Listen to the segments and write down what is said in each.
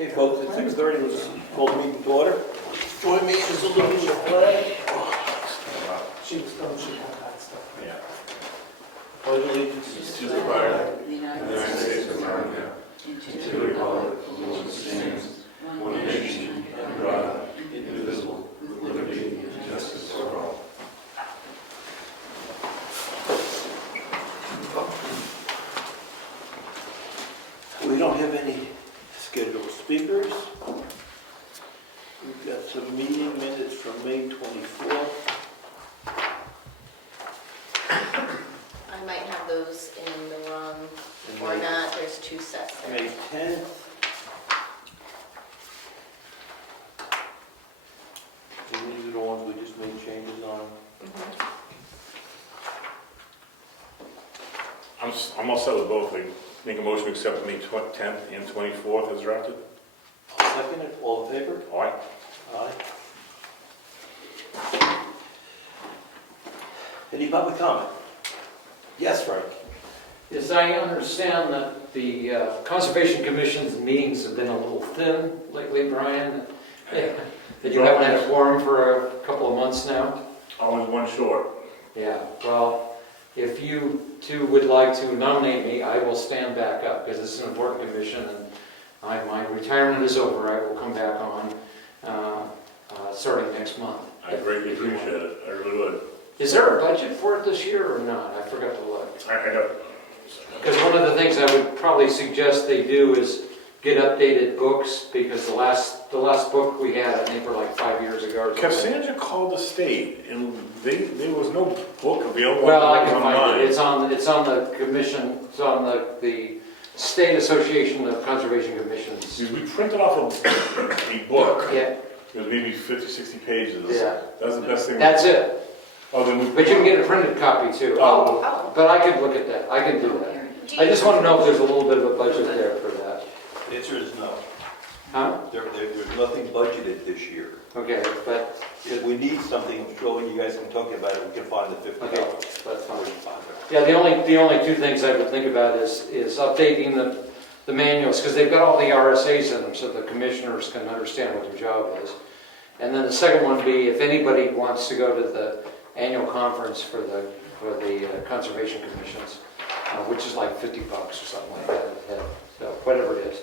Okay, folks, at 6:30, let's call the meeting to order. Join me in saluting the flag. She was told she had that stuff. Yeah. Pledge allegiance To the flag of the United States of America, and to the republic for which it stands, one nation, under God, indivisible, with liberty and justice for all. We don't have any scheduled speakers. We've got some meeting minutes from May 24th. I might have those in the wrong And format, there's two sets there. May 10th. And these are the ones we just made changes on. I'm all set with both. We make a motion to accept May 10th and 24th as drafted. I'll second it. All in favor? All right. Aye. Any public comment? Yes, Frank. Yes, I understand that the Conservation Commission's meetings have been a little thin lately, Brian. That you haven't had a quorum for a couple of months now. Always one short. Yeah, well, if you two would like to nominate me, I will stand back up because it's an important commission and my retirement is over. I will come back on starting next month. I greatly appreciate it. I really would. Is there a budget for it this year or not? I forgot to look. I got. Because one of the things I would probably suggest they do is get updated books, because the last book we had, I think, were like 5 years ago. Or something. Cassandra called the state, and there was no book available. Well, I can find online. it. It's on the commission. It's on the State Association of Conservation Commissions. Because we printed off a book. Yeah, It was maybe 50, 60 pages. Yeah. That's the best thing. that's it. Oh, then we. But you can get a printed copy too. Oh. But I could look at that. I can do that. I just want to know if there's a little bit of a budget there for that. The answer is no. Huh? There's nothing budgeted this year. Okay, but If we need something, showing you guys can talk about it, we can find the $50. okay, that's fine. Yeah, the only two things I would think about is updating the manuals, because they've got all the RSAs in them, so the commissioners can understand what their job is. And then the second one would be, if anybody wants to go to the annual conference for the conservation commissions, which is like $50 or something like that, so whatever it is.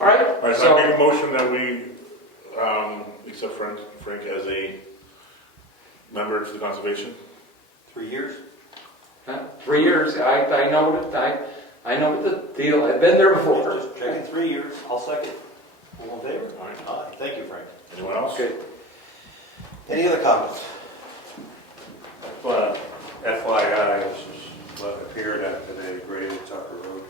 All right. All right, so I make a motion that we accept Frank as a member to the conservation. 3 years? 3 years. I know what I know what the deal. I've been there before. Just checking 3 years. I'll second. All in favor? All right. Aye. Thank you, Frank. Anyone else? Okay. Any other comments? But FYI, this is what appeared after they graded Tucker Road.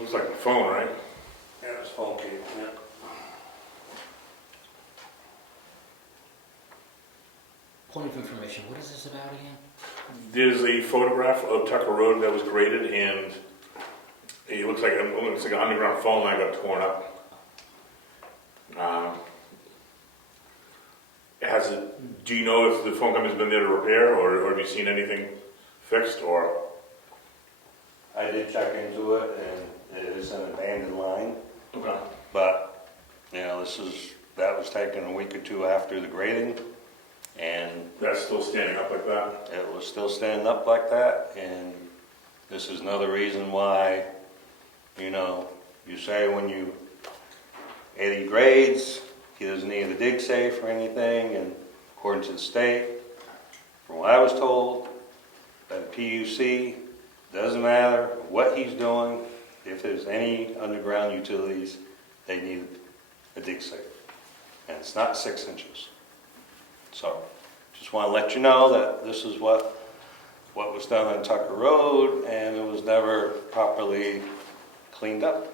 Looks like the phone, right? Yeah, it's phone cable, yeah. Point of information, what is this about again? There's a photograph of Tucker Road that was graded, and it looks like an underground phone line got torn up. Do you know if the phone company's been there to repair, or have you seen anything fixed, or? I did check into it, and it is an abandoned line, Okay. but, you know, that was taken a week or two after the grading, and That's still standing up like that? it was still standing up like that, and this is another reason why, you know, you say when Eddie grades, he doesn't need a dig safe or anything, and according to the state, from what I was told, that a PUC, doesn't matter what he's doing, if there's any underground utilities, they need a dig safe. And it's not 6 inches. So, just want to let you know that this is what was done on Tucker Road, and it was never properly cleaned up.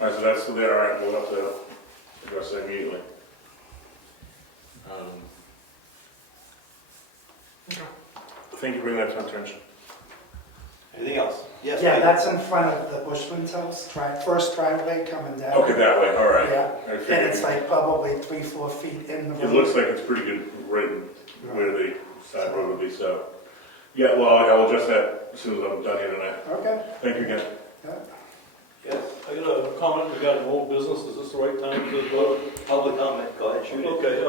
All right, so that's still there. All right, we'll have to address that immediately. Thank you for bringing that to our attention. Anything else? Yes. Yeah, Peter? that's in front of the Bushman's house, first driveway coming down. Okay, that way, all right. Yeah, I and figured it's like probably 3-4 feet in the road. it looks like it's pretty good right where the side road would be, so. Yeah, well, I will address that as soon as I'm done here tonight. Okay. Thank you again. Yes, I got a comment regarding old business. Is this the right time to go? Public comment, go ahead, shoot it. Okay,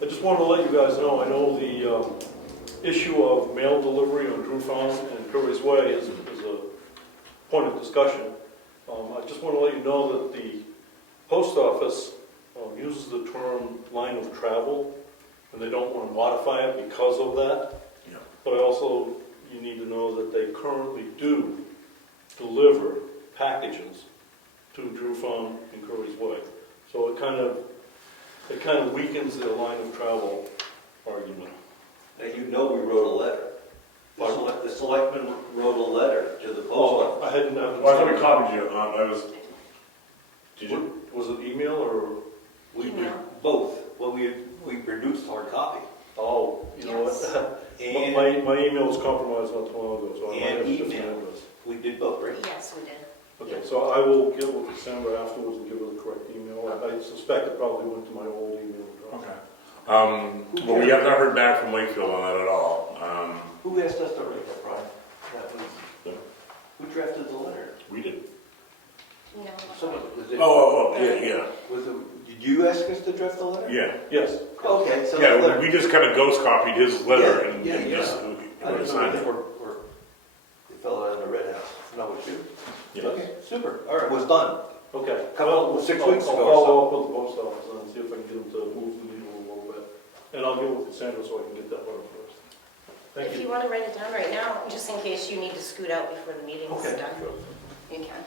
I just wanted to let you guys know, I know the issue of mail delivery on Drew Farm and Curry's Way is a point of discussion. I just want to let you know that the post office uses the term line of travel, and they don't want to modify it because of that. Yeah. But also, you need to know that they currently do deliver packages to Drew Farm and Curry's Way. So it kind of weakens their line of travel argument. Now, you know we wrote a letter. The selectmen wrote a letter to the post office. I hadn't. Well, I thought we copied you on, did you? Was it email or? Email. Both. Well, we produced hard copy. Oh, you know Yes. what? And, My email was compromised not too long ago, so I might have a different email. address. we did both, right? Yes, we did. Okay, so I will get with Cassandra afterwards and give her the correct email. I suspect it probably went to my old email address. Okay. Well, we have not heard back from Wakefield on that at all. Who asked us to write that, Brian? That was, Yeah. who drafted the letter? We did. No. Someone, was it? Yeah. Was it, did you ask us to draft the letter? Yeah. Yes. Okay, so the Yeah, letter. we just kind of ghost copied his letter Yeah, and yeah, and yeah. just I don't know, signed they it. were, they fell out in the red house. No issue. Yes. Okay, super. All right, it was done. Okay. Couple- 6 weeks I'll ago or follow up with the post office and see if I can get them to move the needle a little bit. And I'll get with Cassandra so I can get that letter first. Thank If you. you want to write it down right now, just in case you need to scoot out before the meeting's Okay, done, sure. you can.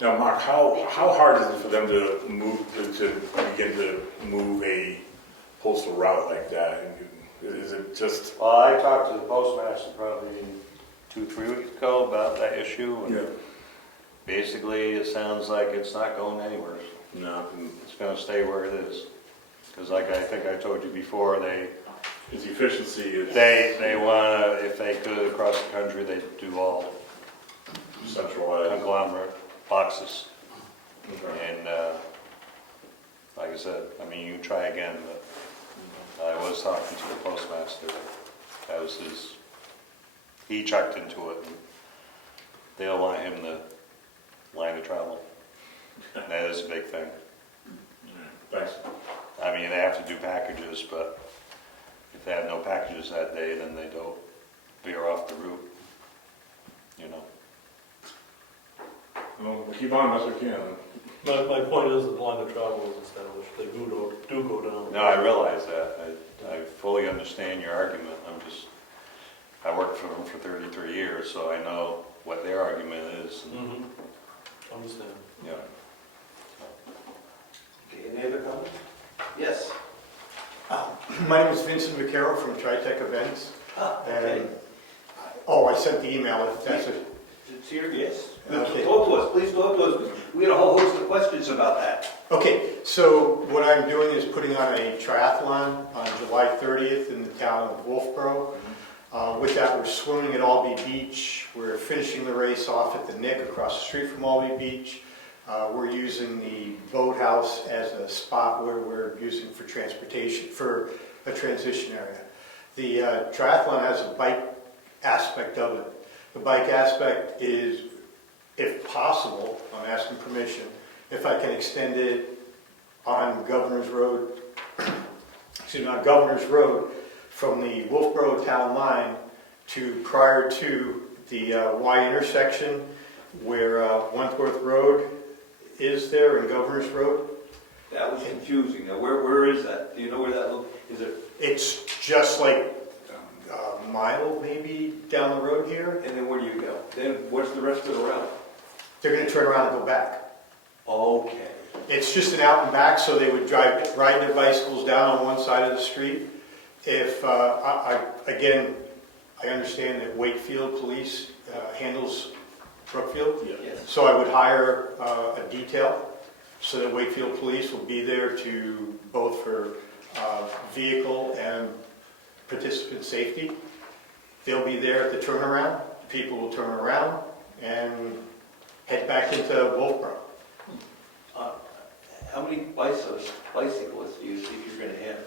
Now, Mark, how hard is it for them to begin to move a postal route like that? Is it just? Well, I talked to the postmaster probably 2-3 weeks ago about that issue, and basically it sounds like it's not going anywhere. No. It's gonna stay where it is. Because like I think I told you before, Its efficiency is they wanna, if they could, across the country, they'd do all centralized. conglomerate boxes. Okay. And like I said, I mean, you can try again, but I was talking to the postmaster. That was he checked into it. And they don't want him to line of travel. And that is a big thing. Thanks. I mean, they have to do packages, but if they have no packages that day, then they don't veer off the route, you know. Well, we'll keep on as we can. My point is that the line of travel is established. They do go down. No, I realize that. I fully understand your argument. I worked for them for 33 years, so I know what their argument is. Mm-hmm. Understand. Yeah. Okay, any other comments? Yes. My name is Vincent McCarroll from TriTech Events. Okay. And, I sent the email, if that's it. It's here, yes. Okay. Talk to us, please talk to us. We had a whole host of questions about that. Okay, so what I'm doing is putting on a triathlon on July 30th in the town of Wolfboro. With that, we're swimming at Albee Beach. We're finishing the race off at the Nick across the street from Albee Beach. We're using the boathouse as a spot where we're using for transportation, for a transition area. The triathlon has a bike aspect of it. The bike aspect is, if possible, I'm asking permission, if I can extend it on Governor's Road, on Governor's Road from the Wolfboro town line to prior to the Y intersection where Wentworth Road is there and Governor's Road. That was confusing. Now, where is that? Do you know where that is? It? It's just like a mile maybe down the road here. And then where do you go? Then what's the rest of the route? They're going to turn around and go back. Okay. It's just an out and back, so they would ride their bicycles down on one side of the street. If, again, I understand that Wakefield Police handles Brookfield. Yes. So I would hire a detail so that Wakefield Police will be there to both for vehicle and participant safety. They'll be there at the turnaround. People will turn around and head back into Wolfboro. How many bicyclists do you think you're going to have?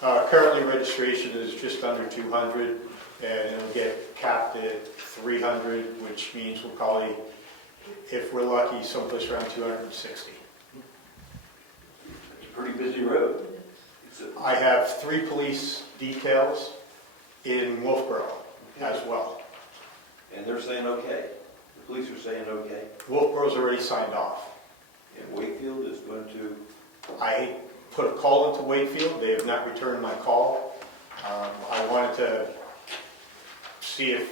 Currently, registration is just under 200, and it'll get capped at 300, which means we'll probably, if we're lucky, someplace around 260. It's a pretty busy road. I have 3 police details in Wolfboro as well. And they're saying okay. The police are saying okay. Wolfboro's already signed off. And Wakefield is going to, I put a call into Wakefield. They have not returned my call. I wanted to see if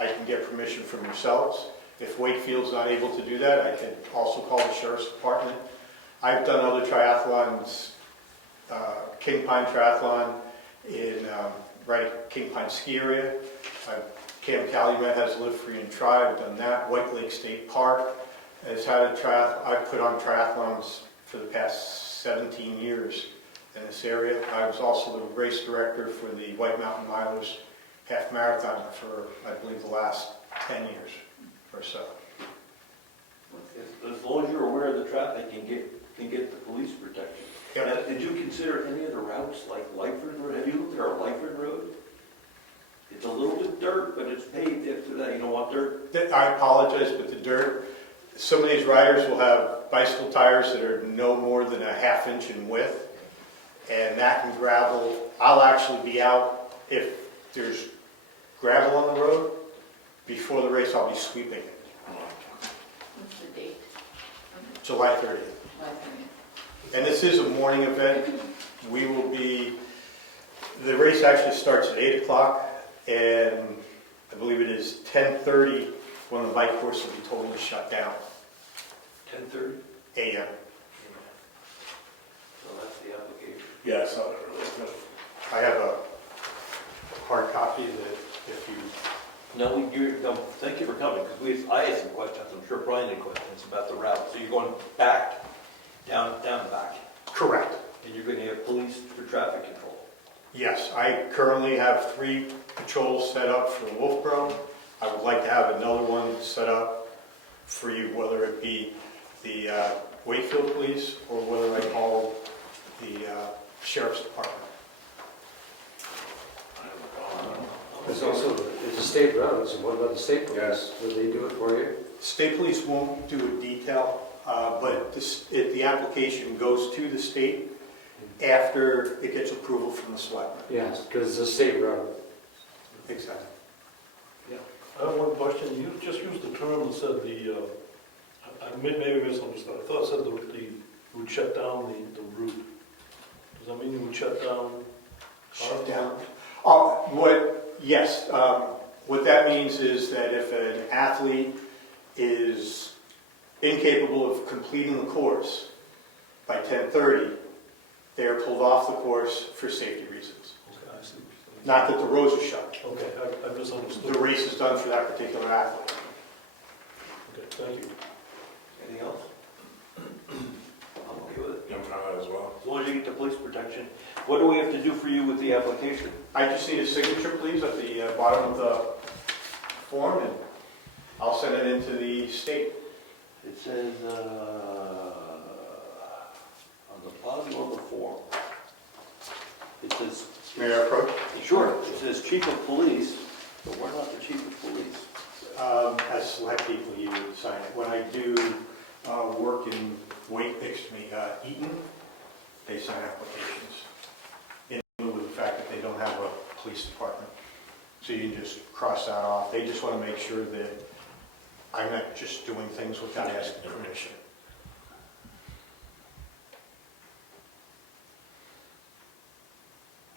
I can get permission from yourselves. If Wakefield's not able to do that, I can also call the Sheriff's Department. I've done other triathlons, King Pine Triathlon in right at King Pine Ski Area. Camp Calumet has Live Free and Try. I've done that. White Lake State Park has had a triathlon. I've put on triathlons for the past 17 years in this area. I was also the race director for the White Mountain Milers Half Marathon for, I believe, the last 10 years or so. as long as you're aware of the traffic and get the police protection. Yep. Now, did you consider any of the routes like Lyford Road? Have you looked at our Lyford Road? It's a little bit dirt, but it's paved after that. You don't want dirt? I apologize, but the dirt, some of these riders will have bicycle tires that are no more than a ½ inch in width, and that and gravel. I'll actually be out, if there's gravel on the road, before the race I'll be sweeping it. What's the date? July 30th. July 30th. And this is a morning event. We will be, the race actually starts at 8 o'clock, and I believe it is 10:30 when the bike course will be totally shut down. 10:30? a.m. So that's the application. Yeah, I saw that earlier. I have a hard copy that if you, No, thank you for coming, because I had some questions, I'm sure Brian had questions about the route. So you're going back, down back, correct. and you're going to have police for traffic control. Yes, I currently have 3 patrols set up for Wolfboro. I would like to have another one set up for you, whether it be the Wakefield Police or whether I call the Sheriff's Department. There's also, it's a state road, so what about the state police? Yes. Will they do it for you? State Police won't do a detail, but the application goes to the state after it gets approval from the Selectmen. Yes, because it's a state road. Exactly. I have one question. You just used the term that said I maybe misunderstood. I thought it said you would shut down the route. Does that mean you would shut down? Shut down? Yes. What that means is that if an athlete is incapable of completing the course by 10:30, they are pulled off the course for safety reasons. Okay, I see. Not that the roads are shut. Okay, I misunderstood. The race is done for that particular athlete. Okay, thank you. Anything else? I'm okay with it. I'm fine with it as well. As long as you get the police protection. What do we have to do for you with the application? I just need a signature, please, at the bottom of the form, and I'll send it into the state. It says, on the bottom of the form, it says, May I approach? sure, it says chief of police, but we're not the chief of police. As select people, you would sign it. When I do work in Eaton, they sign applications in lieu of the fact that they don't have a police department. So you can just cross that off. They just want to make sure that I'm not just doing things without asking permission.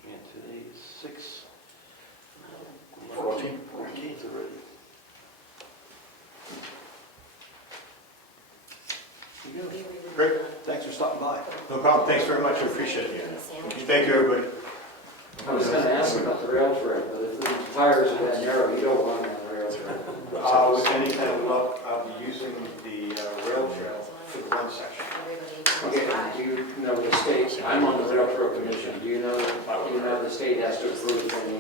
And today is 6. 14. 14th already. Great. Thanks for stopping by. No problem. Thanks very much. I appreciate it. Thank you, everybody. I was going to ask about the rail trail, but if the tires are that narrow, you don't want that rail trail. With any kind of luck, I'll be using the rail trail for the one section. Okay, do you know the state, I'm on the rail trail commission, do you know the state has to approve any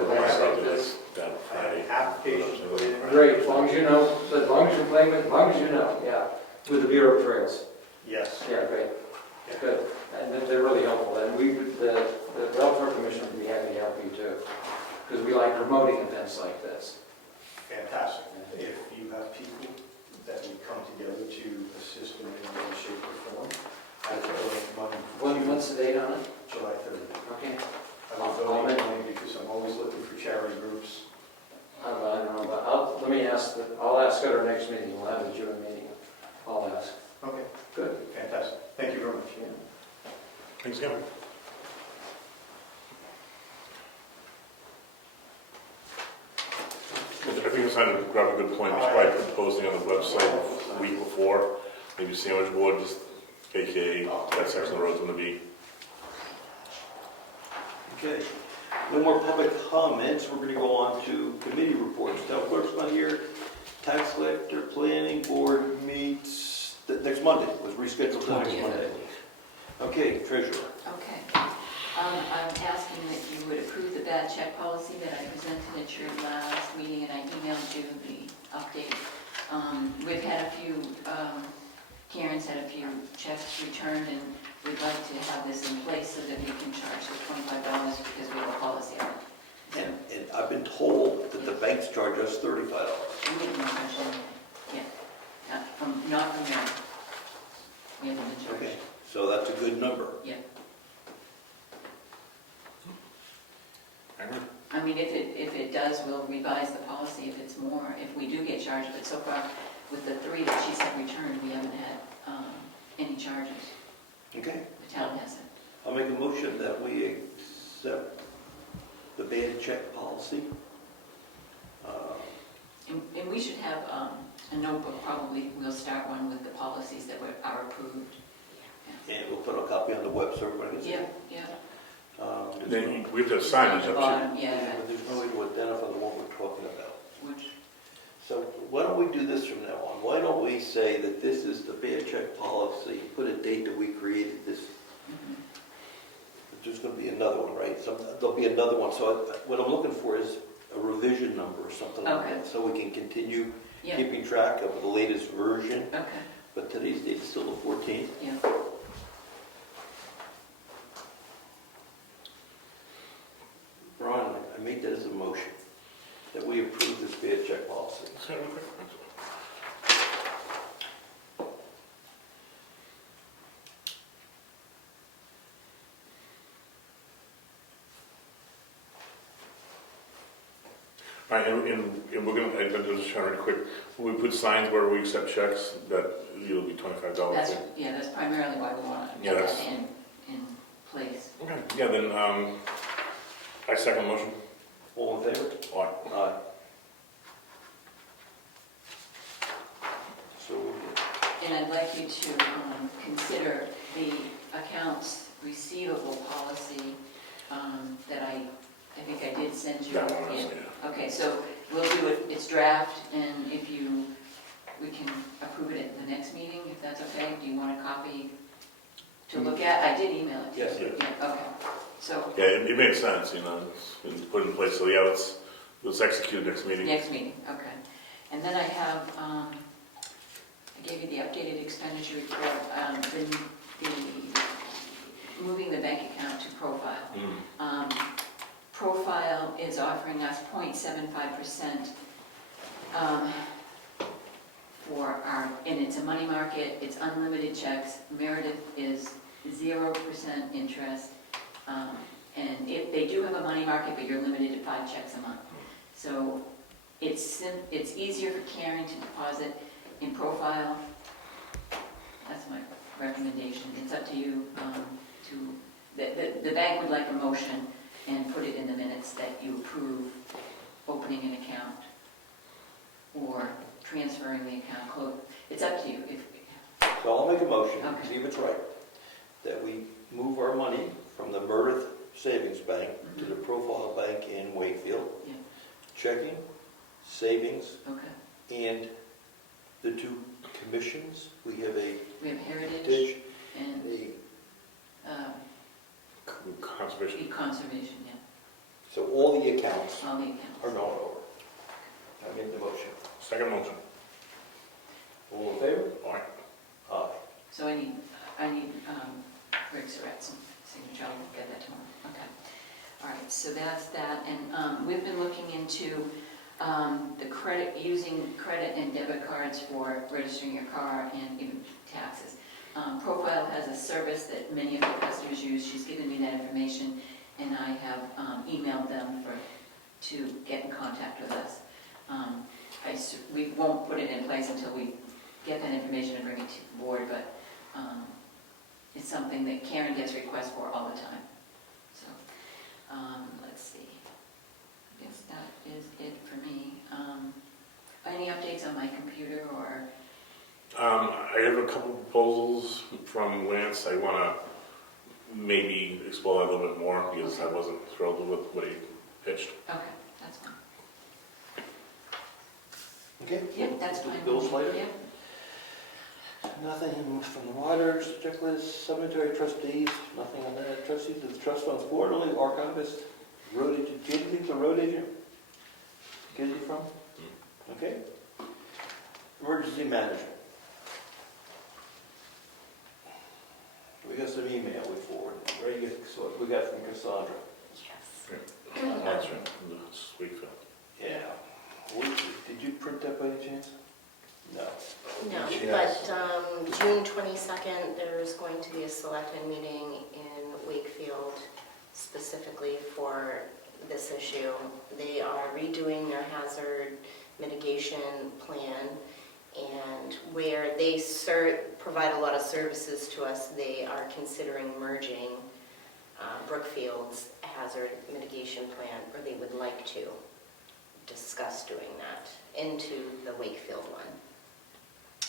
events like this? I had an application to put in. Great, as long as you know, as long as you're playing with, as long as you know, yeah, with the Bureau of Trails. Yes. Yeah, great, good, and they're really helpful, and we, the welfare commissioner would be happy to help you too, because we like promoting events like this. Fantastic. If you have people that would come together to assist in any way, shape, or form, I would donate money. When's the date on it? July 30th. Okay. I will donate money because I'm always looking for charity groups. I don't know, but I'll ask at our next meeting, we'll have a joint meeting. I'll ask. Okay, Good. fantastic. Thank you very much. Thanks, Kevin. I think it's time to grab a good point, we should probably put posting on the website a week before, maybe sandwich board, just AKA that section of the road's gonna be. Okay, no more public comments, we're gonna go on to committee reports. Town clerk's not here, tax collector, planning board meets next Monday, was rescheduled to next 20th. Monday. Okay, treasurer. Okay. I'm asking that you would approve the bad check policy that I presented at your last meeting, and I emailed you the update. We've had a few, Karen's had a few checks returned, and we'd like to have this in place so that we can charge the $25 because we have a policy on it. And I've been told that the banks charge us $35. We didn't charge anything, yeah, not from there. We haven't been charged. Okay, so that's a good number. Yeah. Alright. I mean, if it does, we'll revise the policy if it's more, if we do get charged, but so far, with the 3 that she said returned, we haven't had any charges. Okay, The town hasn't. I'll make a motion that we accept the bad check policy. And we should have a notebook, probably, we'll start one with the policies that are approved. And we'll put a copy on the web so everybody can see. Yeah. Then we have to have signage up Bottom, But yeah, there's no way to identify the one we're talking about. which, So why don't we do this from now on? Why don't we say that this is the bad check policy, put a date that we created this. There's going to be another one, right? There'll be another one. So what I'm looking for is a revision number or something like Okay. that. So we can continue yeah, keeping track of the latest version. okay, But today's date is still the 14th. yeah. Ron, I made that as a motion, that we approve this bad check policy. too. All right, and we're gonna, I'm just trying to quick, when we put signs where we accept checks, that it'll be $25. That's primarily why we want to Yeah, get that's- that in place. Okay, yeah, then, I second the motion. All in favor? Aye. Aye. So, And I'd like you to consider the accounts receivable policy that I think I did send you. That one, Yeah. yeah. Okay, so we'll do it, it's draft, and we can approve it at the next meeting, if that's okay. Do you want a copy to look at? I did email it to you. Yes. Yeah, okay. So, Yeah, it makes sense, it's put in place, so yeah, let's execute next meeting. next meeting, okay. And then I have, I gave you the updated expenditure report, the moving the bank account to Profile. Profile is offering us 0.75% for our, and it's a money market, it's unlimited checks. Meredith is 0% interest. And if they do have a money market, but you're limited to 5 checks a month. So it's easier for Karen to deposit in Profile. That's my recommendation. It's up to you the bank would like a motion and put it in the minutes that you approve opening an account or transferring the account. It's up to you. so I'll make a motion, Okay. see if it's right, that we move our money from the Meredith Savings Bank to the Profile Bank in Wakefield. Yeah. Checking, savings, Okay. and the 2 commissions. We have a We have Heritage ditch, and a, Conservation. conservation, yeah, so all the accounts all the are accounts. not over. I made the motion. Second motion. All in favor? Aye. So I need Rick Surratt's signature. I'll get that tomorrow. Okay. so that's that, and we've been looking into the credit, using credit and debit cards for registering your car and even taxes. Profile has a service that many of the customers use. She's given me that information, and I have emailed them to get in contact with us. We won't put it in place until we get that information and bring it to the board, but it's something that Karen gets requests for all the time. So, let's see. I guess that is it for me. Any updates on my computer or? I have a couple proposals from Lance. I want to maybe explore that a little bit more because I wasn't thrilled with what he pitched. Okay, that's fine. Okay? Yep, that's fine. Bills later? Yep. Nothing from the waters, checklist, cemetery trustees, nothing on that. Trustees of the trust funds board, only archivist, road agent. Do you think the road agent get you from? Okay. Emergency management. We got some email we forwarded. Ready to get what we got from Cassandra. Yes. That's right. Wakefield. Yeah. Did you print that by any chance? No. No, Yes. but June 22nd, there's going to be a selectmen meeting in Wakefield specifically for this issue. They are redoing their hazard mitigation plan, and where they provide a lot of services to us, they are considering merging Brookfield's hazard mitigation plan, or they would like to discuss doing that, into the Wakefield one.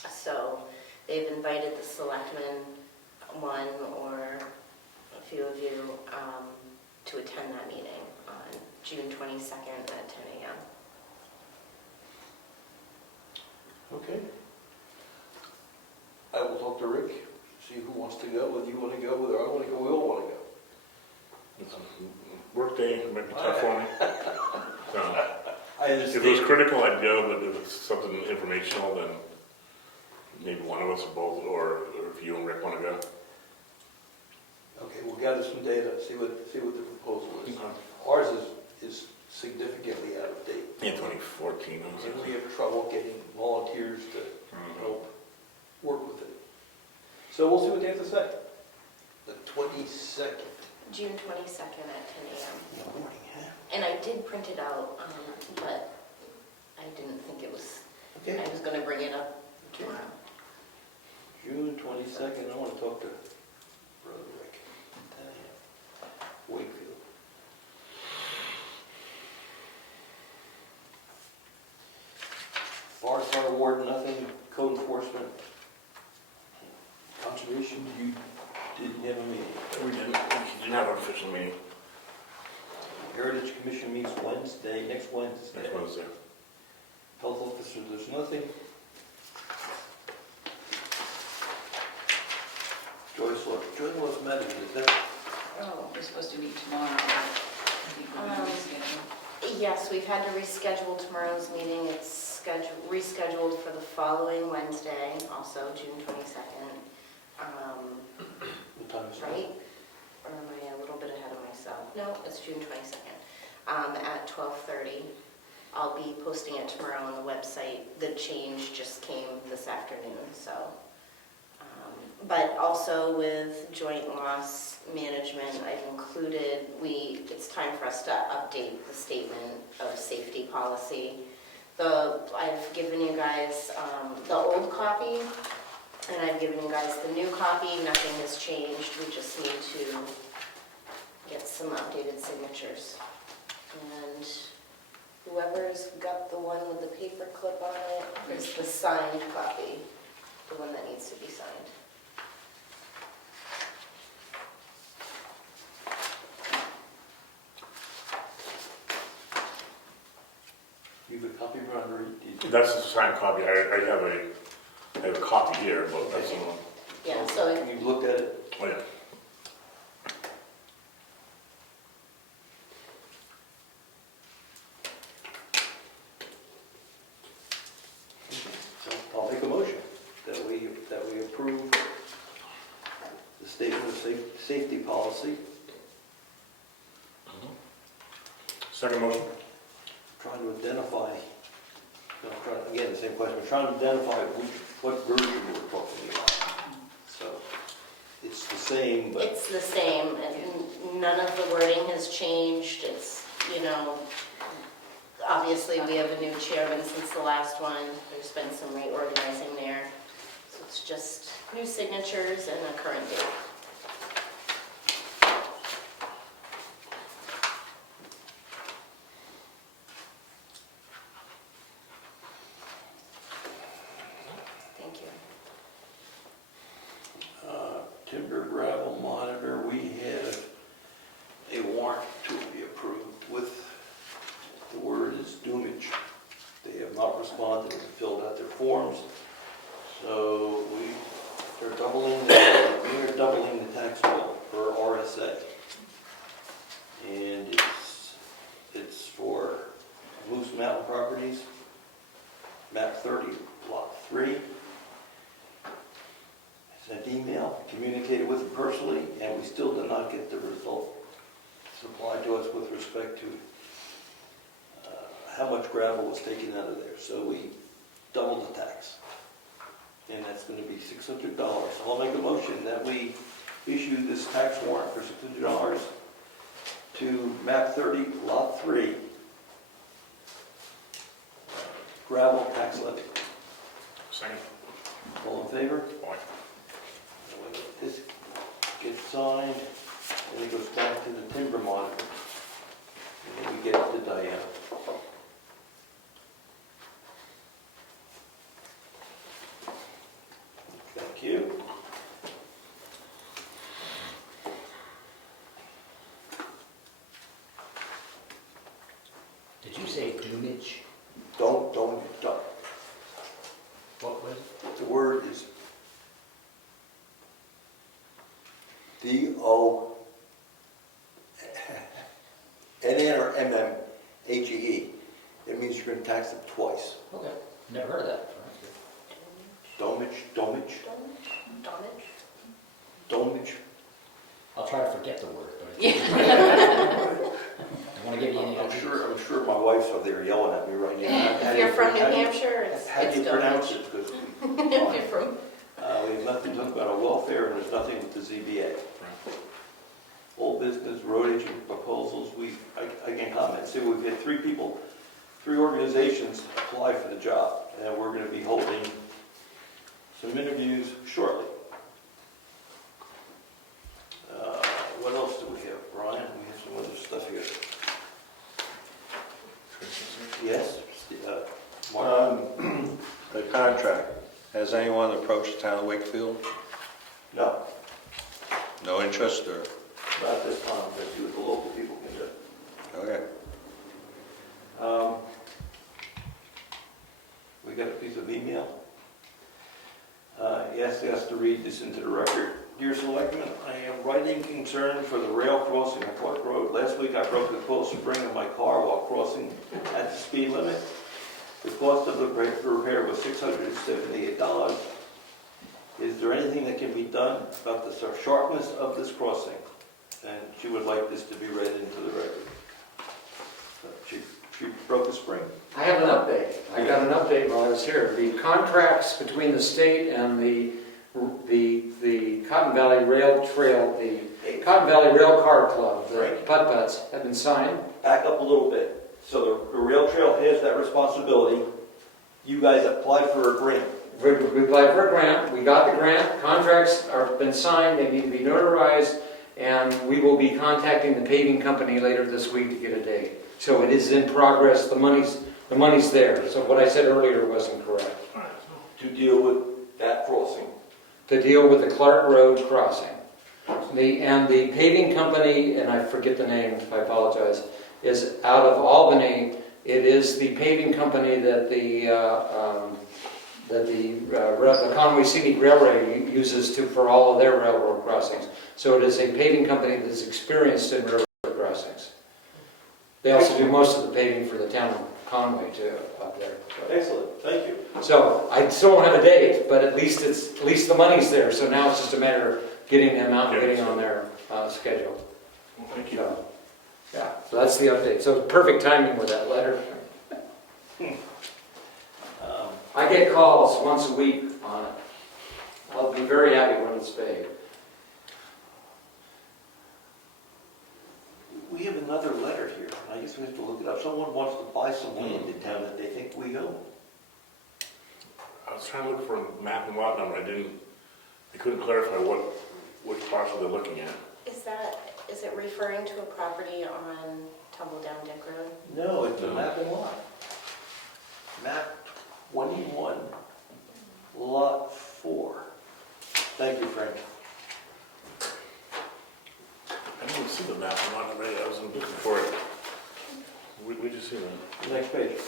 So they've invited the selectmen, one or a few of you, to attend that meeting on June 22nd at 10 a.m. Okay. I will talk to Rick, see who wants to go, whether you want to go, whether I want to go, we all want to go. It's a work day, it might be tough for me. So, I if it was critical, I'd go, but if it's something informational, then maybe one of us or both, or if you and Rick want to go. Okay, we'll gather some data, see what the proposal is. Ours is significantly out of date. Yeah, 2014. I was And we like, have trouble getting volunteers to help work with it. So we'll see what they have to say. The 22nd. June 22nd at 10 a.m. In the morning, huh? And I did print it out, but I didn't think it was, Okay. I was going to bring it up tomorrow. June 22nd, I want to talk to Brother Rick. 10 a.m. Wakefield. Forest Fire Ward, nothing. Code enforcement. Conservation, you didn't have a meeting. we didn't have an official meeting Heritage Commission meets Wednesday, next Wednesday. next Wednesday. Health officer, there's nothing. Joyce Love's Medicine, is that? Oh, we're supposed to meet tomorrow, but I think we're going to reschedule. Yes, we've had to reschedule tomorrow's meeting. It's rescheduled for the following Wednesday, also June 22nd. What time is it? Right? Or am I a little bit ahead of myself? No, it's June 22nd, at 12:30. I'll be posting it tomorrow on the website. The change just came this afternoon, so. But also with joint loss management, I've included, it's time for us to update the statement of safety policy. I've given you guys the old copy, and I've given you guys the new copy. Nothing has changed. We just need to get some updated signatures. And whoever's got the one with the paper clip on it is the signed copy, the one that needs to be signed. You have a copy, Ron, or did you? That's the signed copy. I have a copy here, but that's the one. Yeah, so You've looked at it? Oh, yeah. So I'll make a motion that we approve the statement of safety policy Second motion. Trying to identify, again, the same question, we're trying to identify what version we're talking about. So it's the same, but It's the same, and none of the wording has changed. It's, obviously we have a new chairman since the last one. There's been some reorganizing there. So it's just new signatures and a current date. Thank you. timber gravel monitor, we have a warrant to be approved with, the word is doomage. They have not responded and filled out their forms, so we are doubling the tax bill per RSA. And it's for Moose Mountain Properties, map 30, lot 3. Sent email, communicated with them personally, and we still did not get the result supplied to us with respect to how much gravel was taken out of there. So we doubled the tax, and that's going to be $600. So I'll make a motion that we issue this tax warrant for $600 to map 30, lot 3, gravel tax levy. Second. All in favor? Aye. This gets signed, and it goes back to the timber monitor. And then we get it to Diana. Thank you. Did you say doomage? Don't. What was it? The word is D-O-N-N or M-M-H-E-E. It means you're going to tax them twice. Okay, never heard of that before. Domage. I'll try to forget the word, but Yeah. I want to give you any I'm ideas. sure my wife's up there yelling at me right now. If you're from New Hampshire, it's How do you pronounce Dover. it? Because If you're from, we have nothing to talk about our welfare, and there's nothing with the ZBA. Old business, road agent proposals, I can comment, see, we've had 3 organizations apply for the job, and we're going to be holding some interviews shortly. What else do we have, Brian? We have some other stuff here. Yes? Mark? The contract, has anyone approached the town of Wakefield? No, No interest or? not this time, let's see what the local people can do. Okay. We got a piece of email. He asked us to read this into the record. Dear Selectmen, I am writing concern for the rail crossing on Clark Road. Last week I broke the coil spring of my car while crossing at the speed limit. The cost of the repair was $678. Is there anything that can be done about the sharpness of this crossing? And she would like this to be read into the record. She broke the spring. I have an update. I got an update while I was here. The contracts between the state and the Cotton Valley Rail Trail, the Cotton Valley Rail Car Club, the Right. Putt-Putts, have been signed. Back up a little bit. So the rail trail has that responsibility. You guys applied for a grant. We applied for a grant. We got the grant. Contracts have been signed. They need to be notarized. And we will be contacting the paving company later this week to get a date. So it is in progress. The money's there. So what I said earlier wasn't correct. To deal with that crossing. To deal with the Clark Road crossing. The paving company, and I forget the name, I apologize, is out of Albany. It is the paving company that the Conway Scenic Railway uses for all of their railroad crossings. So it is a paving company that is experienced in railroad crossings. They also do most of the paving for the town of Conway too, up there. Excellent, thank you. So I still don't have a date, but at least the money's there. So now it's just a matter of getting them out and getting on their schedule. Well, thank you. So, Yeah, so that's the update. So perfect timing with that letter. I get calls once a week on it. I'll be very happy when it's paid. We have another letter here, and I guess we have to look it up. Someone wants to buy some land in town that they think we own. I was trying to look for a map and lot number, I couldn't clarify which parcel they're looking at. Is it referring to a property on Tumble Down Dick Road? No, it's a map and lot. Map 21, lot 4. Thank you, Frank. I didn't see the map and lot number, I was looking for it. Where'd you see that? Next page.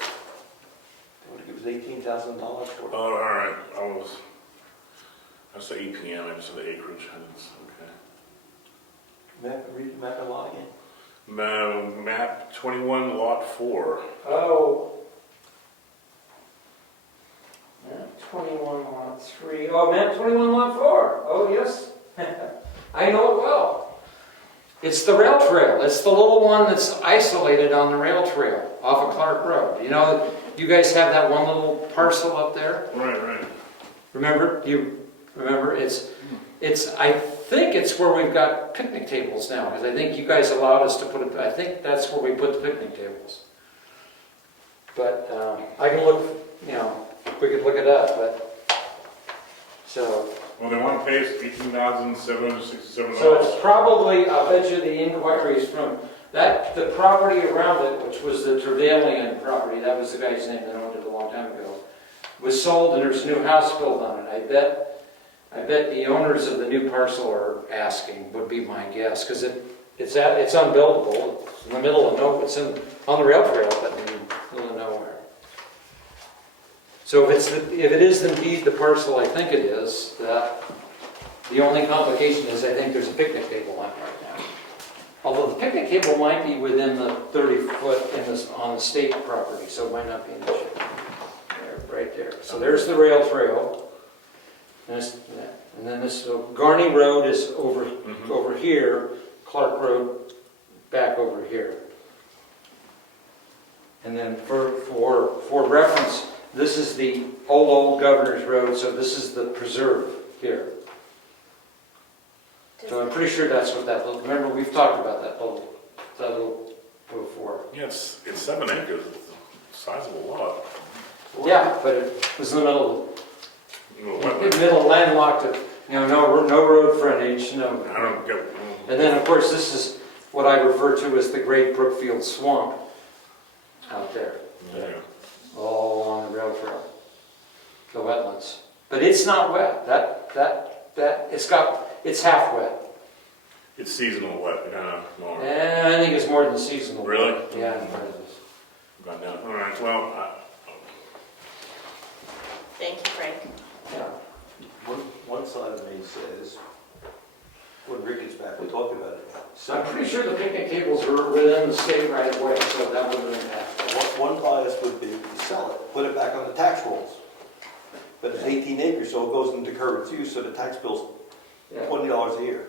I want to give us $18,000 for it. Oh, all right, that's the APM, I just saw the acreage, okay. Read the map and lot again. Map 21, lot 4. Oh. Map 21 lot 3. Oh, map 21 lot 4. Oh, yes. I know it well. It's the rail trail. It's the little one that's isolated on the rail trail off of Clark Road. You know, you guys have that one little parcel up there? Right. Remember? You remember? I think it's where we've got picnic tables now, because I think you guys allowed us to put it, I think that's where we put the picnic tables. But I can look, we could look it up, but, so. Well, they want to pay us $18,767. So it's probably, I'll bet you the inquiries from, the property around it, which was the Trevelyan property, that was the guy's name that owned it a long time ago, was sold and there's a new house built on it. I bet the owners of the new parcel are asking, would be my guess, because it's unbuildable. It's in the middle of nowhere. It's on the rail trail, but in the middle of nowhere. So if it is indeed the parcel I think it is, the only complication is I think there's a picnic table on it right now. Although the picnic table might be within the 30-foot on the state property, so it might not be an issue. There, right there. So there's the rail trail. And then this Garney Road is over here, Clark Road back over here. And then for reference, this is the old Governor's Road, so this is the preserve here. So I'm pretty sure that's what that little, remember we've talked about that little before. Yeah, it's 7 acres, it's a sizable lot. Yeah, but it was in the middle landlocked, no road frontage, no. I don't get. And then, of course, this is what I refer to as the Great Brookfield Swamp out there, Yeah. all along the rail trail, the wetlands. But it's not wet. It's half wet. It's seasonal wet, more. And I think it's more than seasonal. Really? Yeah. It is. Gone down. All right, well, Thank you, Frank. Yeah. One side of me says, when Rick gets back, we'll talk about it. So I'm pretty sure the picnic tables are within the state right away, so that wouldn't impact. One bias would be to sell it, put it back on the tax rolls. But it's 18 acres, so it goes into current use, so the tax bill's Yeah. $20 a year.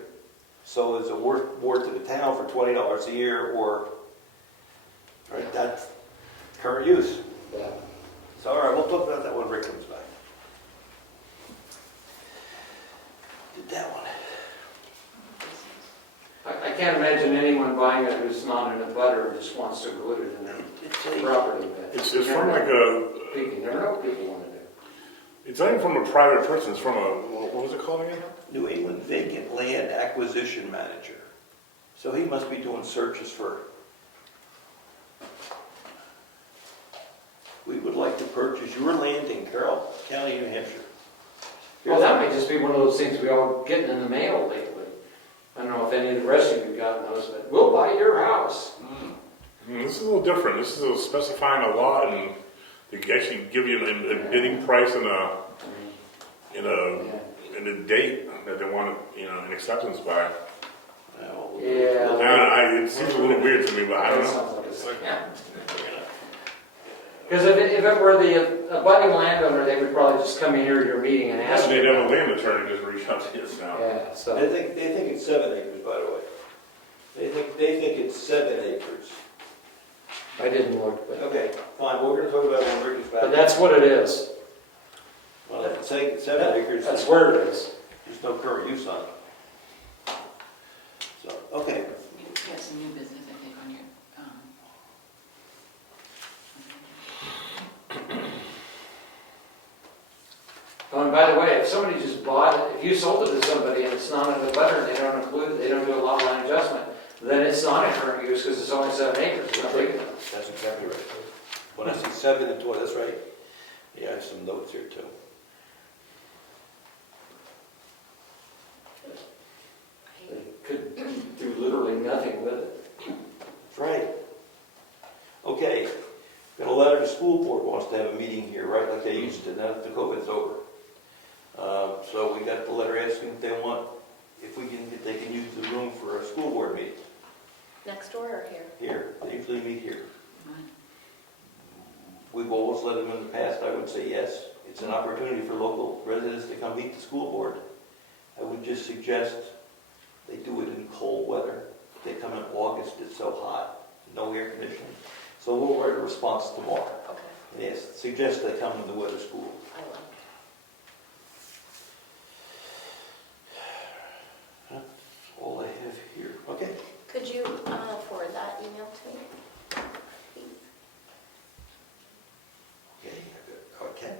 So is it worth more to the town for $20 a year, or, right, that's current use. Yeah. So, all right, we'll talk about that when Rick comes back. Did that one. I can't imagine anyone buying it who's not in a butter and just wants to include it in their property. But it's from like a. You never know what people want to do. It's not even from a private person. It's from a what was it called again? New England Vacant Land Acquisition Manager. So he must be doing searches for. We would like to purchase your land in Carroll County, New Hampshire. Well, that might just be one of those things we all getting in the mail lately. I don't know if any of the rest of you got those, but we'll buy your house. This is a little different. This is specifying a lot, and they actually give you a bidding price and a date that they want an acceptance by. Yeah. It seems a little weird to me, but I don't know. Because if it were a budding landowner, they would probably just come in here to your meeting and ask. They'd have a land attorney just reach out to you now. Yeah, so. They think it's 7 acres, by the way. They think it's 7 acres. I didn't look, but Okay, fine, we're gonna talk about it when Rick is back. that's what it is. Well, if it's saying it's 7 acres, That's where it is. there's no current use on it. So, okay, You have some new business, I think, on your, Oh, and by the way, if somebody just bought it, if you sold it to somebody and it's not in the letter and they don't include, they don't do a lot line adjustment, then it's not in current use because it's only 7 acres. It's not big enough. that's exactly right. When I see 7 and 20, that's right. Yeah, I have some notes here too. They could do literally nothing with it. That's right. Okay, got a letter, the school board wants to have a meeting here, right, like they used to, now that the COVID's over. So we got the letter asking if they want, if they can use the room for a school board meeting. Next door or here? Here, they usually meet here. Mine. We've always let them in the past, I would say yes. It's an opportunity for local residents to come meet the school board. I would just suggest they do it in cold weather. If they come in August, it's so hot, no air conditioning. So we'll write a response tomorrow. Okay, Yes, suggest they come to the weather school. I will. That's all I have here. Okay. Could you forward that email to me, please? Okay, okay.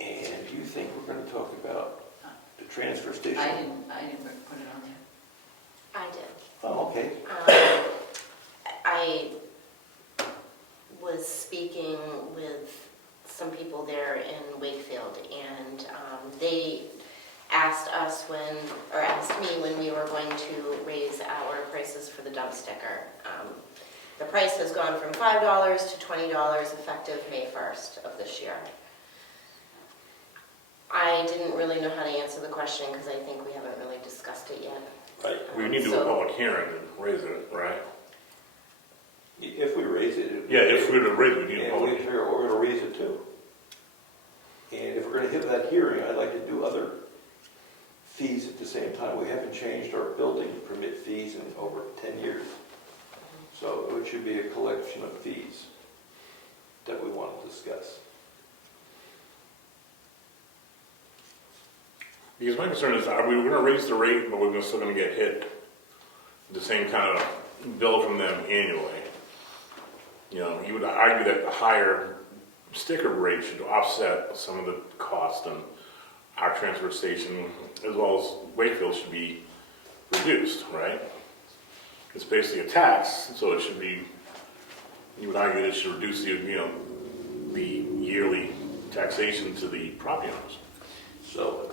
And you think we're going to talk about the transfer station? I didn't put it on there. I did. Oh, okay. I was speaking with some people there in Wakefield, and they asked me when we were going to raise our prices for the dump sticker. The price has gone from $5 to $20 effective May 1st of this year. I didn't really know how to answer the question because I think we haven't really discussed it yet. Right. We need to do a public hearing to raise it, right? If we raise it. Yeah, if we were to raise it, we need a And public. we're going to raise it too. And if we're going to hit that hearing, I'd like to do other fees at the same time. We haven't changed our building permit fees in over 10 years. So it should be a collection of fees that we want to discuss. Because my concern is, are we going to raise the rate, but we're still going to get hit the same kind of bill from them annually? You know, you would argue that the higher sticker rate should offset some of the cost, and our transfer station, as well as Wakefield, should be reduced, right? It's basically a tax, so it should be, you would argue that it should reduce the, the yearly taxation to the property owners. So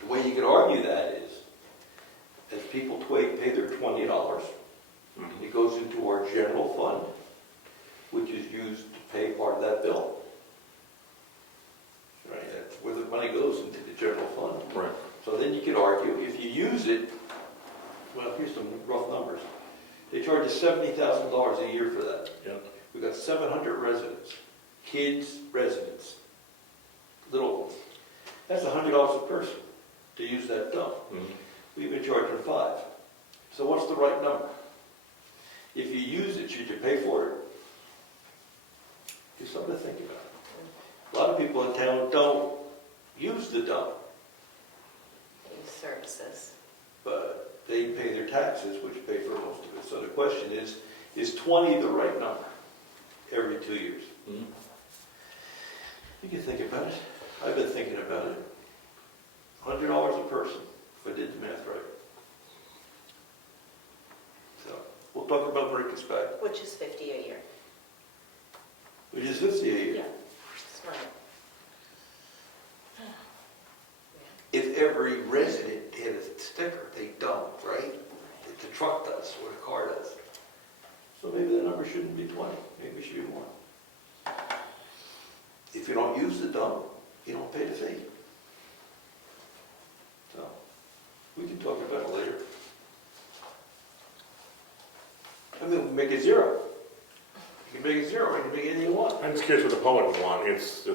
the way you could argue that is, as people pay their $20, it goes into our general fund, which is used to pay part of that bill. Right, that's where the money goes, into the general fund. Right. So then you could argue, if you use it, well, here's some rough numbers. They charge us $70,000 a year for that. Yep. We've got 700 residents, kids, residents, little ones. That's $100 a person to use that dump. Mm-hmm. We've been charging $5. So what's the right number? If you use it, should you pay for it? Just something to think about. A lot of people in town don't use the dump, These services. but they pay their taxes, which pay for most of it. So the question is 20 the right number every 2 years? Mm-hmm. You can think about it. I've been thinking about it. $100 a person, if I did the math right. So we'll talk about when it gets back. Which is $50 a year. Which is 50 a year. Yeah, smart. If every resident had a sticker, they don't, right? That the truck does, or the car does. So maybe the number shouldn't be 20, maybe it should be more. If you don't use the dump, you don't pay the fee. So, we can talk about it later. I mean, we can make it 0. You can make it 0, you can make it anything you want. I'm just curious what the public would want. It's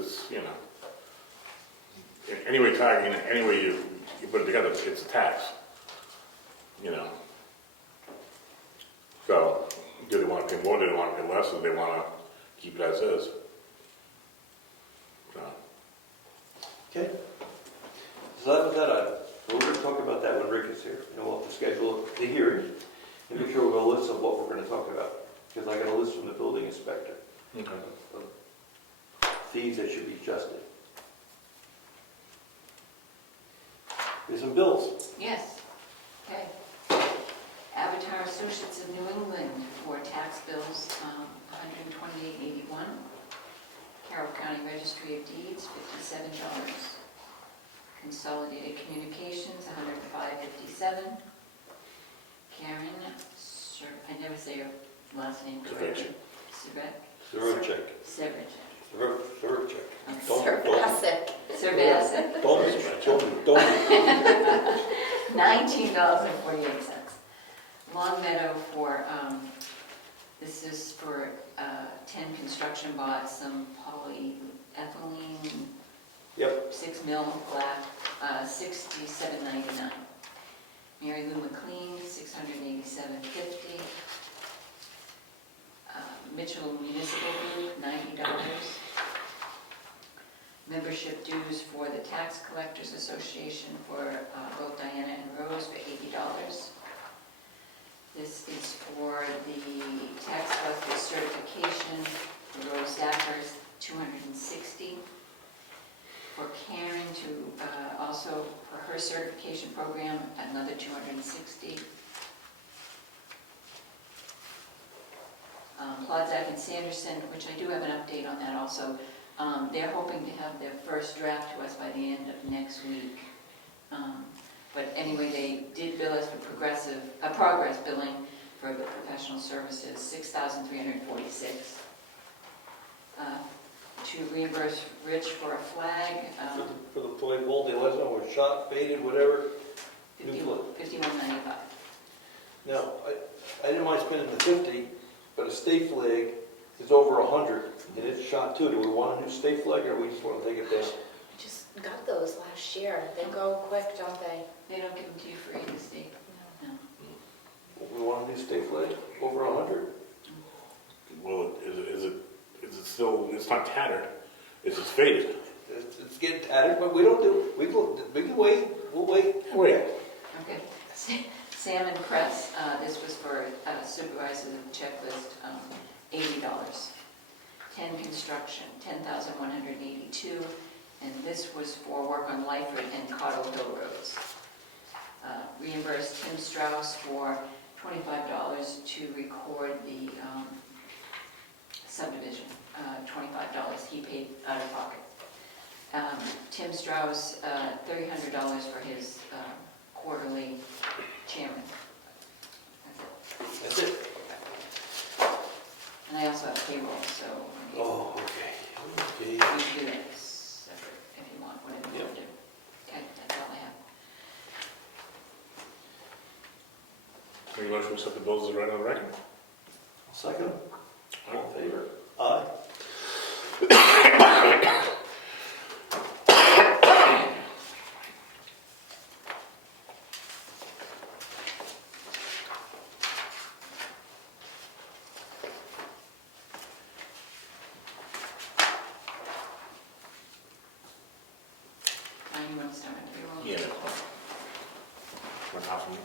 any way targeting, any way you you put it together, it's a tax, you know. So, do they wanna pay more, do they wanna pay less, or do they wanna keep it as is? So, Okay. So that was that item. So we're gonna talk about that when Rick is here. And we'll have to schedule the hearing and make sure we have a list of what we're gonna talk about. Because I got a list from the building inspector okay. of fees that should be adjusted. There's some bills. Yes, okay. Avatar Associates of New England for tax bills, $128.81. Carroll County Registry of Deeds, $57. Consolidated Communications, $105.57. Karen, I never say your last name correctly. Surveycheck. Severcek. Surveycheck. Surpassic. Serbasic, $19.48. Long Meadow for, this is for 10 construction bots, some polyethylene, Yep. 6 mil black, $67.99. Mary Lou McLean, $687.50. Mitchell Municipal Group, $90. Membership dues for the Tax Collectors Association for both Diana and Rose for $80. This is for the tax collector certification for Rose Zappers, $260. For Karen to also, for her certification program, another $260. Plodzack and Sanderson, which I do have an update on that also, they're hoping to have their first draft to us by the end of next week. But anyway, they did bill us for progress billing for the professional services, $6,346. To reimburse Rich for a flag, For the play ball, they let us know, was shot, faded, whatever. $51.95. Now, I didn't mind spending the 50, but a state flag is over 100, and it's shot too. Do we want a new state flag, or we just want to take it down? We just got those last year. They go quick, don't they? They don't give them to you for either state. No. We want a new state flag, over 100? Well, is it still, it's not tattered, it's just faded. It's getting tattered, but we don't do, we can wait, we'll wait. Wait. Okay. Salmon Press, this was for supervisors checklist, $80. 10 construction, $10,182, and this was for work on Lyford and Cottle Hill roads. Reimbursed Tim Strauss for $25 to record the subdivision, $25 he paid out of pocket. Tim Strauss, $300 for his quarterly chairman. That's it. And I also have payroll, so Oh, okay. you can do that separate if you want, whatever you want to do. Okay, that's all I have. Make a motion to accept the bills as right on the record? Second? All in favor? Aye. Now you want to start with payroll? Yeah, that's fine. One half of me.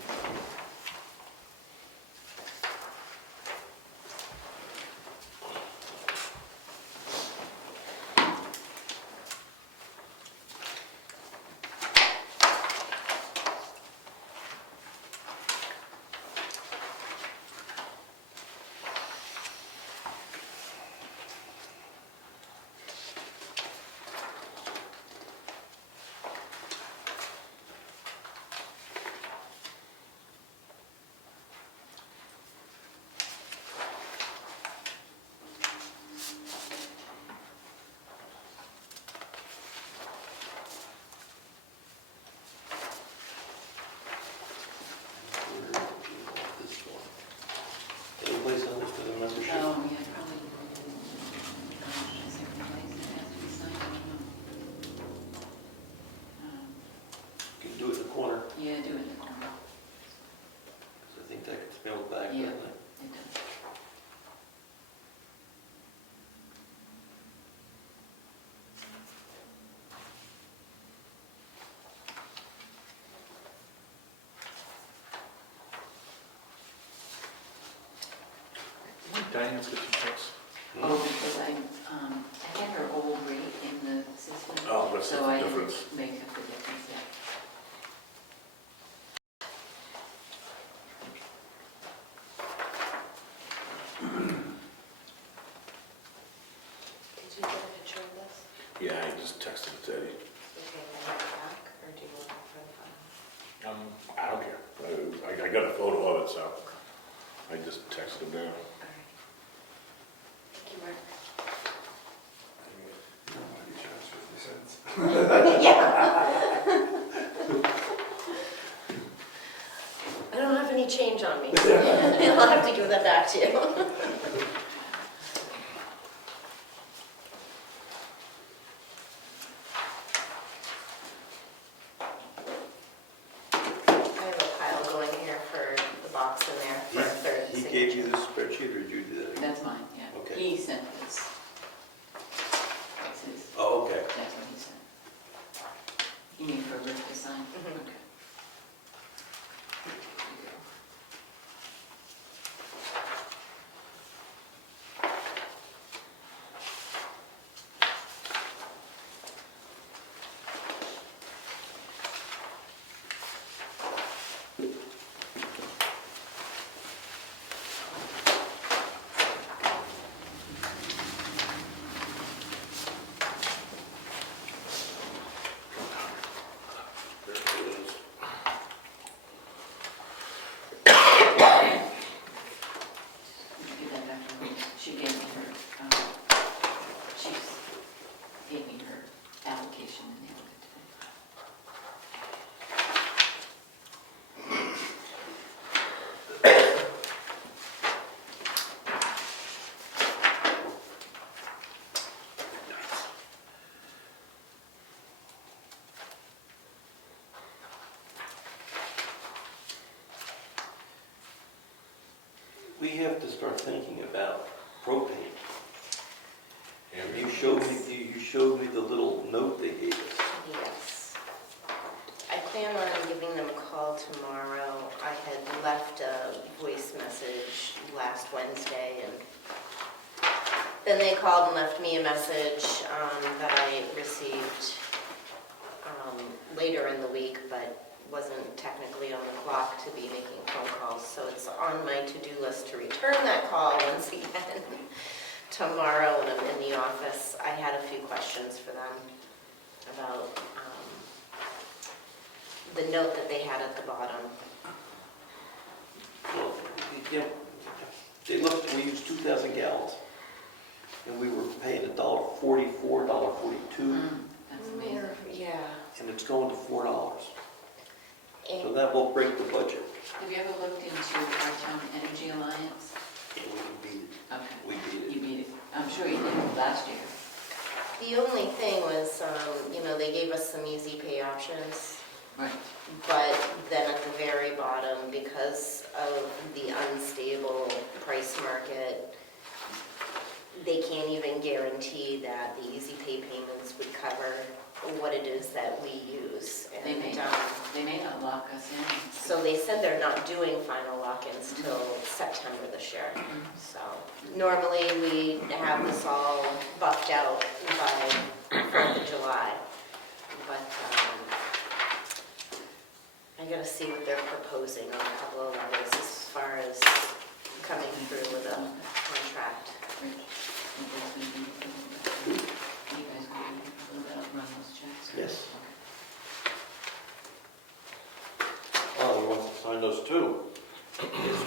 Diane's got 2 checks. Oh, because I had her old rate in the system. Oh, that's so the I difference. didn't make up the difference there. Did you get a picture of this? Yeah, I just texted it to Eddie. Okay, then back, or do you want it for the file? I don't care. I got a photo of it, so I just texted him now. All right. Thank you, Mark. Yeah. I don't have any change on me. I'll have to give that back to you. I have a pile going here for the box in there for a third He signature. gave you the spreadsheet, or did you do that? That's mine, yeah. Okay. He sent this. That's his, Oh, okay. that's what he sent. You mean for Rick to sign? Mhm. Okay. Here you go. There it is. Give that back to her. She gave me her, she gave me her application and mailed it today. We have to start thinking about propane. And You showed me the little note they gave us. Yes. I plan on giving them a call tomorrow. I had left a voice message last Wednesday, and then they called and left me a message that I received later in the week, but wasn't technically on the clock to be making phone calls. So it's on my to-do list to return that call once again tomorrow when I'm in the office. I had a few questions for them about the note that they had at the bottom. Well, yeah, they looked, we used 2,000 gallons, and we were paying $1.44, $1.42, That's amazing. Yeah. and it's going to $4. So And that will break the budget. Have you ever looked into our town energy alliance? And we beat it. Okay. We beat it. You beat it. I'm sure you did last year. the only thing was, they gave us some easy pay options, Right. but then at the very bottom, because of the unstable price market, they can't even guarantee that the easy pay payments would cover what it is that we use. They may And not, they may not lock us in. so they said they're not doing final lock-ins till September this year. So normally we have this all buffed out by 4th of July. But I gotta see what they're proposing on a couple of levels as far as coming through with a contract. Rich, you guys gonna do a little bit? You guys gonna do a little bit of run those checks? Yes. Okay. Oh, we want to sign those too. Yes.